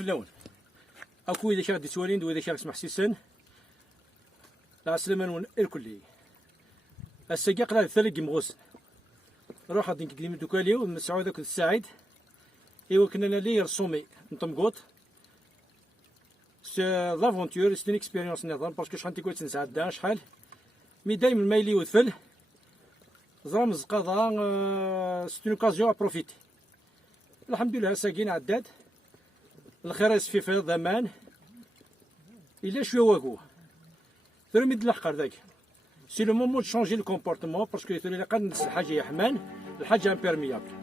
الفلاون اكو اذا شاك تسوالين واذا شاك سمح سيسن لا سلمان الكلي السقاق لا ثلق مغوس روح غادي نقدم دوكاليو من سعود ذاك السعيد ايوا كنا لي رسومي نطمقوط سي لافونتور سي اكسبيريونس نظام باسكو شحال تيقول تنسعد شحال مي دايما ما يلي وثفل زرام الزقاضه سي اوكازيون بروفيتي الحمد لله ساقين عداد الخير يصفي في الضمان الا شويه واكو ترميد الاحقر ذاك سي لو مومون تشونجي لو كومبورتمون باسكو الا قد نس الحاجه يا حمان الحاجه امبيرميابل.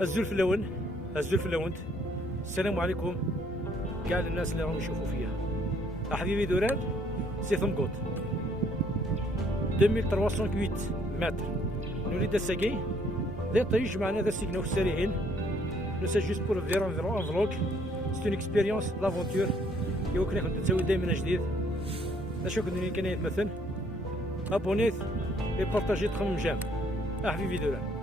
الزول في اللون. السلام عليكم كاع الناس اللي راهم يشوفوا فيا. حبيبي دوران سي ثمقوط 2308 متر. نريد الساقي لا طيج معنا ذا سيكنو سريعين. نو سي جوست بور فير ان فلوغ. سي اون اكسبيريونس لافونتور. يمكن كنت تسوي دائما جديد. اشوف كنت كان يتمثل ابونيت اي بارطاجي تخمم جام. حبيبي دوران.